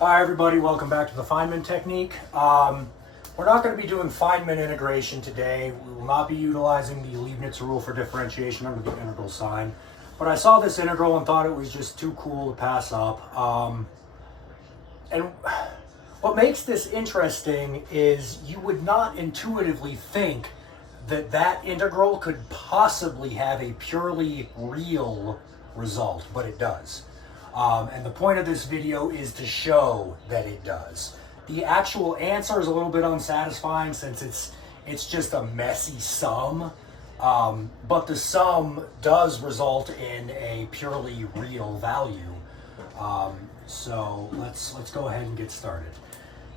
Hi everybody, welcome back to the Feynman technique. We're not going to be doing Feynman integration today. We will not be utilizing the Leibniz rule for differentiation under the integral sign. But I saw this integral and thought it was just too cool to pass up. And what makes this interesting is you would not intuitively think that that integral could possibly have a purely real result, but it does. And the point of this video is to show that it does. The actual answer is a little bit unsatisfying since it's just a messy sum, but the sum does result in a purely real value. So let's go ahead and get started.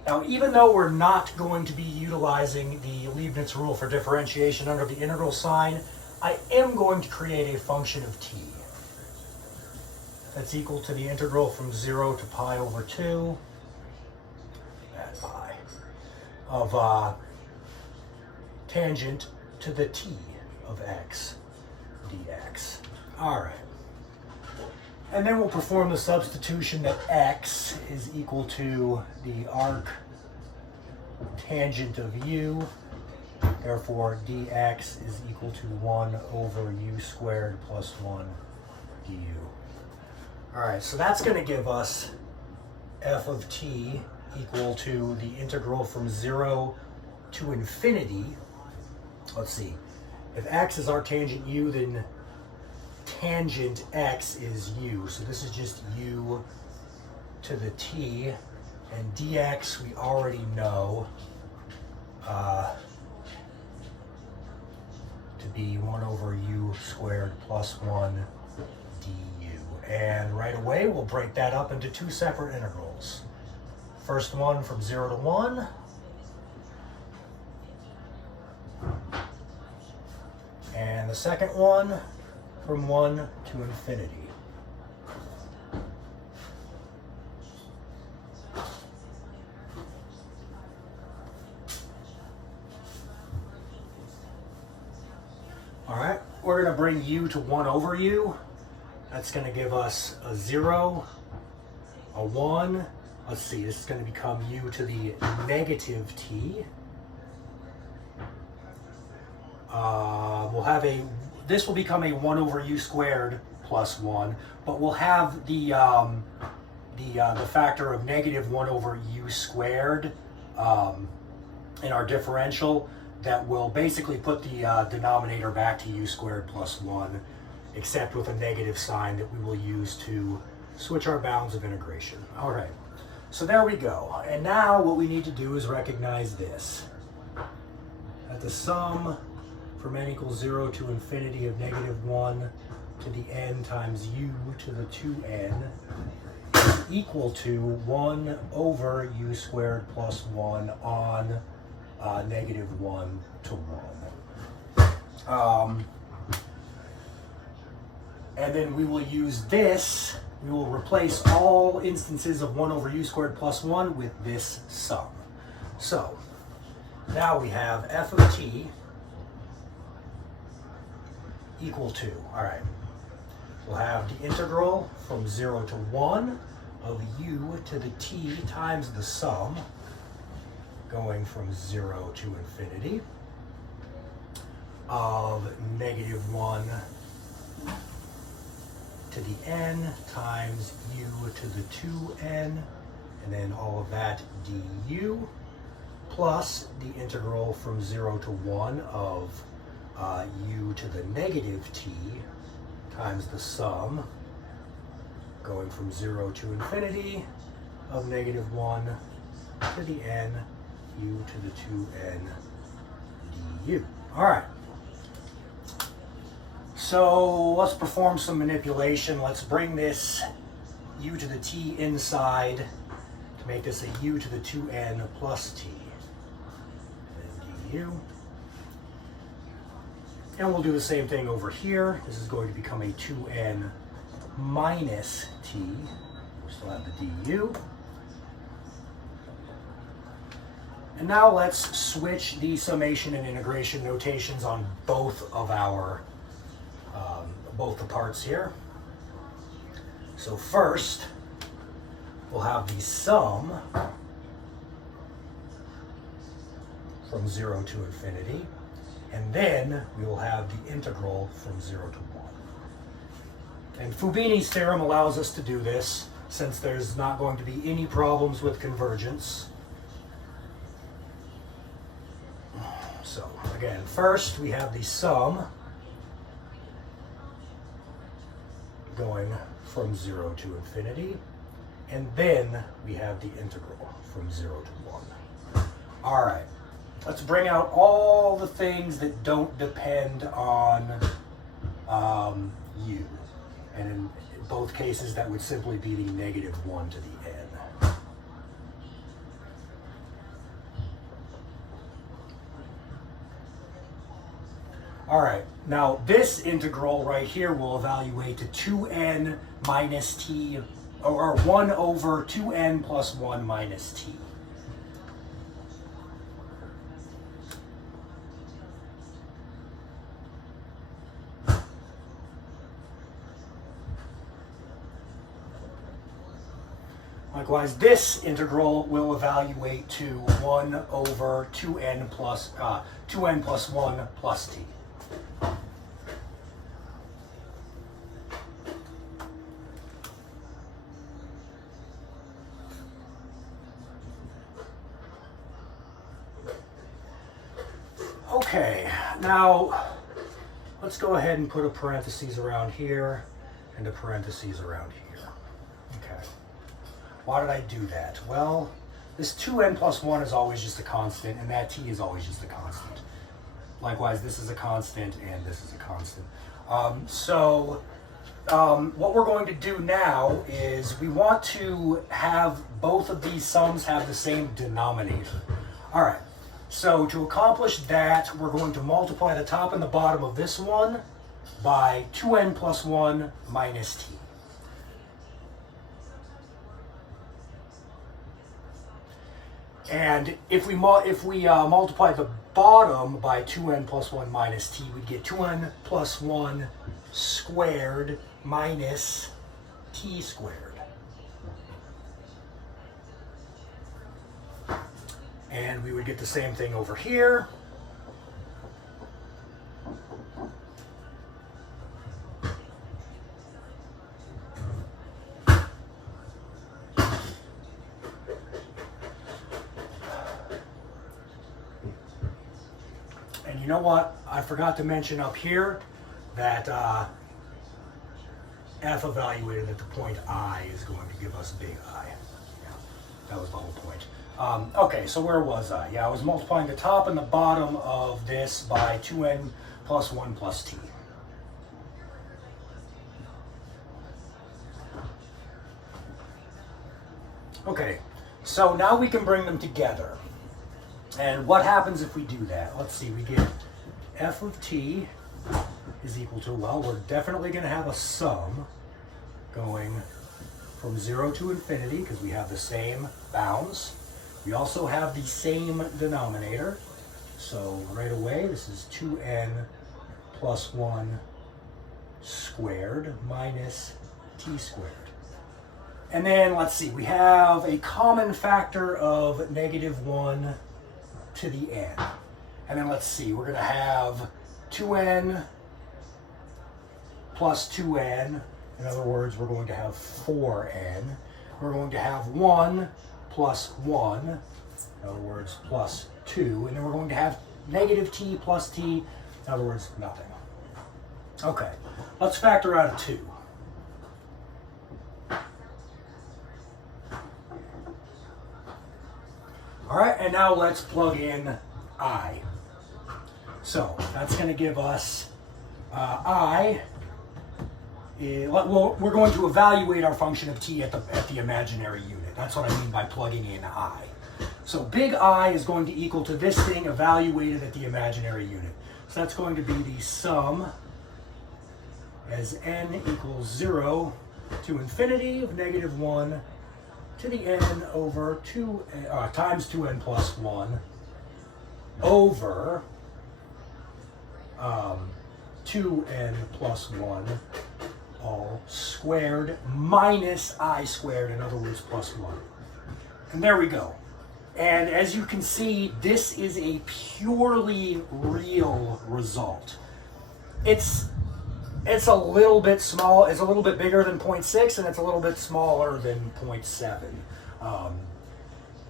Now, even though we're not going to be utilizing the Leibniz rule for differentiation under the integral sign, I am going to create a function of t that's equal to the integral from 0 to pi over 2 at pi of tangent to the t of x dx. All right. And then we'll perform the substitution that x is equal to the arc tangent of u. Therefore, dx is equal to 1 over u squared plus 1 du. All right, so that's going to give us f of t equal to the integral from 0 to infinity. Let's see. If x is arctangent u, then tangent x is u. So this is just u to the t. And dx we already know to be 1 over u squared plus 1 du. And right away, we'll break that up into two separate integrals. First one from 0 to 1. And the second one from 1 to infinity. All right, we're going to bring u to 1 over u. That's going to give us a 0, a 1. Let's see, this is going to become u to the negative t. This will become a 1 over u squared plus 1, but we'll have the factor of negative 1 over u squared in our differential that will basically put the denominator back to u squared plus 1. Except with a negative sign that we will use to switch our bounds of integration. All right, so there we go. And now what we need to do is recognize this. That the sum from n equals 0 to infinity of negative 1 to the n times u to the 2n is equal to 1 over u squared plus 1 on negative 1 to 1. And then we will use this, we will replace all instances of 1 over u squared plus 1 with this sum. So, now we have f of t equal to, all right, we'll have the integral from 0 to 1 of u to the t times the sum, going from 0 to infinity, of negative 1 to the n times u to the 2n, and then all of that du, plus the integral from 0 to 1 of u to the negative t times the sum, going from 0 to infinity, of negative 1 to the n, u to the 2n du. All right. So let's perform some manipulation. Let's bring this u to the t inside to make this a u to the 2n plus t. And du. And we'll do the same thing over here. This is going to become a 2n minus t. We still have the du. And now let's switch the summation and integration notations on both of our both the parts here. So first, we'll have the sum from 0 to infinity, and then we will have the integral from 0 to 1. And Fubini's theorem allows us to do this since there's not going to be any problems with convergence. So again, first we have the sum going from 0 to infinity, and then we have the integral from 0 to 1. All right, let's bring out all the things that don't depend on u. And in both cases, that would simply be the -1 to the n. All right, now this integral right here will evaluate to 2n minus t, or 1 over 2n plus 1 minus t. Likewise, this integral will evaluate to 1 over 2n plus 1 plus t. Okay, now let's go ahead and put a parentheses around here and a parentheses around here. Okay. Why did I do that? Well, this 2n plus 1 is always just a constant, and that t is always just a constant. Likewise, this is a constant, and this is a constant. What we're going to do now is we want to have both of these sums have the same denominator. All right, so to accomplish that, we're going to multiply the top and the bottom of this one by 2n plus 1 minus t. And if we multiply the bottom by 2n plus 1 minus t, we'd get 2n plus 1 squared minus t squared. And we would get the same thing over here. And you know what? I forgot to mention up here that f evaluated at the point I is going to give us big I. Yeah, that was the whole point. Okay, so where was I? Yeah, I was multiplying the top and the bottom of this by 2n plus 1 plus t. Okay, so now we can bring them together. And what happens if we do that? Let's see, we get f of t is equal to, well, we're definitely going to have a sum going from 0 to infinity because we have the same bounds. We also have the same denominator. So right away, this is 2n plus 1 squared minus t squared. And then let's see, we have a common factor of -1 to the n. And then let's see, we're going to have 2n plus 2n. In other words, we're going to have 4n. We're going to have 1 plus 1. In other words, plus 2. And then we're going to have -t plus t. In other words, nothing. Okay, let's factor out a 2. All right, and now let's plug in I. So that's going to give us well, we're going to evaluate our function of t at the imaginary unit. That's what I mean by plugging in I. So big I is going to equal to this thing evaluated at the imaginary unit. So that's going to be the sum as n equals 0 to infinity of -1 to the n over 2 times 2n plus 1 over 2n plus 1 all squared minus I squared, in other words, plus 1. And there we go. And as you can see, this is a purely real result. It's a little bit small, it's a little bit bigger than 0.6, and it's a little bit smaller than 0.7.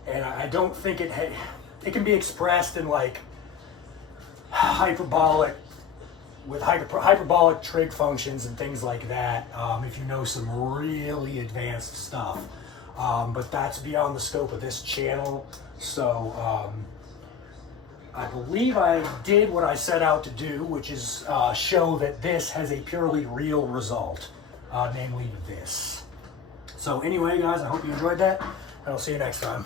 And I don't think it can be expressed in like hyperbolic, with hyperbolic trig functions and things like that, if you know some really advanced stuff. But that's beyond the scope of this channel. So I believe I did what I set out to do, which is show that this has a purely real result, namely this. So anyway, guys, I hope you enjoyed that, and I'll see you next time.